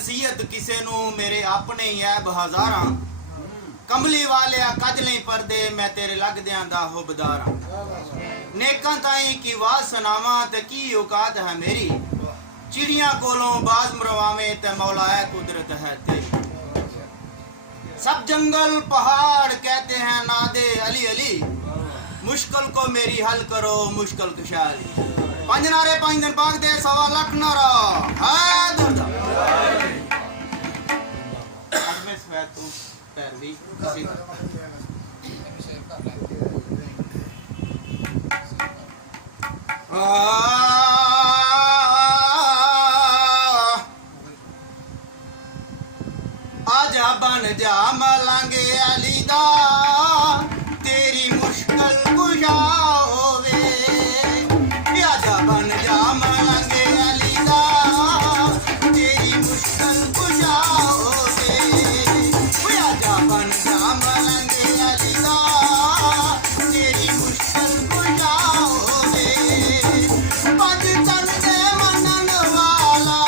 नसीहत किसे नू मेरे अपने ही ऐब हजारां कमली वालिया कज नहीं परदे मैं तेरे लगदियां दा हुबदारां नेकां ताईं की वाज सुनावां ते की औकात है मेरी चिड़ियां कोलों बाज मरवावें ते मौला है कुदरत है तेरी सब जंगल पहाड़ कहते हैं नादे अली अली मुश्किल को मेरी हल करो मुश्किल कुशाली पंज नारे 5 दिन पाक दे 1.25 लाख नारा है दुर्गा में सफेद तू पैरवी किसी आजा बन जा मलांगे अली दा तेरी मुश्किल कुशा होवे आजा बन जा मलांगे अली दा तेरी मुश्किल कुशा होवे आजा बन जा मलांगे अली दा तेरी मुश्किल कुशा होवे पंज तन दे मनन वाला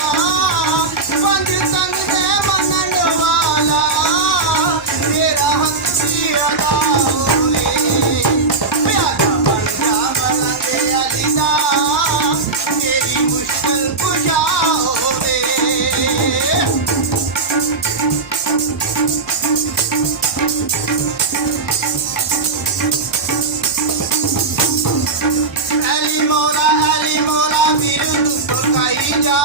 पंज तन दे मनन वाला तेरा हक भी अदा होवे आजा बन जा मलांगे अली दा तेरी मुश्किल कुशा होवे अली मौला वीर तू पकाई जा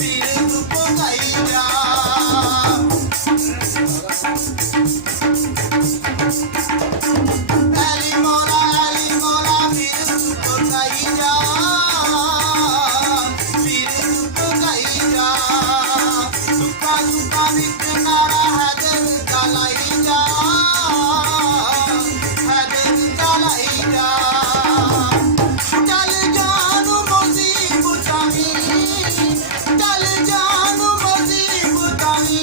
वीर तू पकाई जा अली मौला वीर तू पकाई जा वीर तू पकाई जा सुखा सुखा विच नारा हैदर चलाई जा हैदर चलाई जा चल जान मुसीबतावी चल जान मुसीबतावी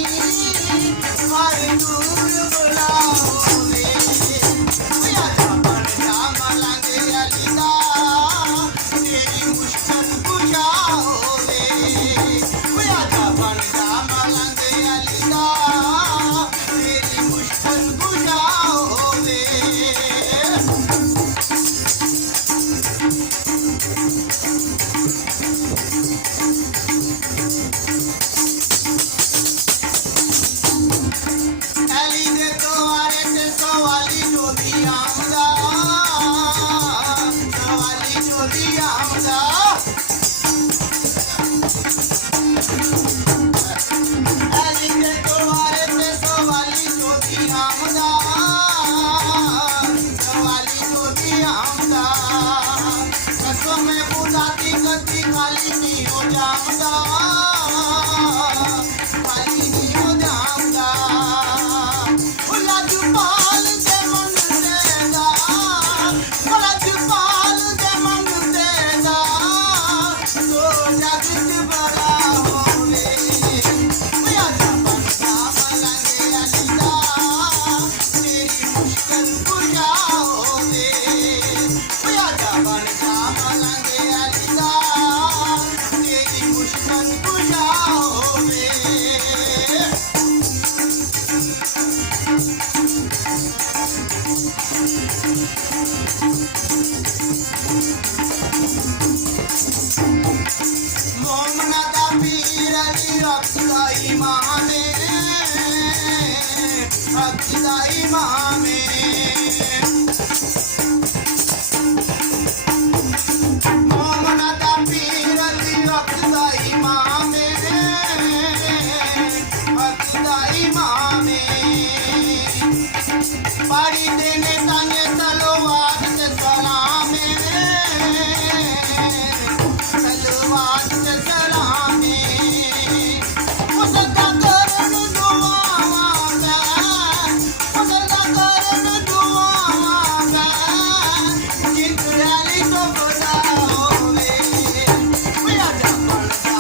हर दूर बुलाओगे आजा बन जा मलांगे अली दा तेरी मुश्किल कुशा होवे आजा बन जा मलांगे अली दा तेरी मुश्किल कुशा होवे अली दे द्वारे ते सवाली चोली आमदा सवाली चोली आमदा अली दे द्वारे ते सवाली चोली आमदा सवाली चोली आमदा कसम में बुलाती कदी खाली नहीं हो जामदा खाली नहीं हो जामदा लजपाल दे मन देगा लजपाल दे मन देगा तो जगत बड़ा होवे आजा बन जा मलांगे अली दा तेरी मुश्किल कुशा होवे आजा बन जा मलांगे अली दा तेरी मुश्किल कुशा होवे मोमना दा पीर अली रखदा इमामे रखदा इमामे मोमना दा पीर अली रखदा इमामे रखदा इमामे पारी देने ताने तलवार से सलामे तलवार से सलामे मुसद्दा करन दुआवांगा मुसद्दा करन दुआवांगा जिंदगी तो बड़ा होवे आजा बन जा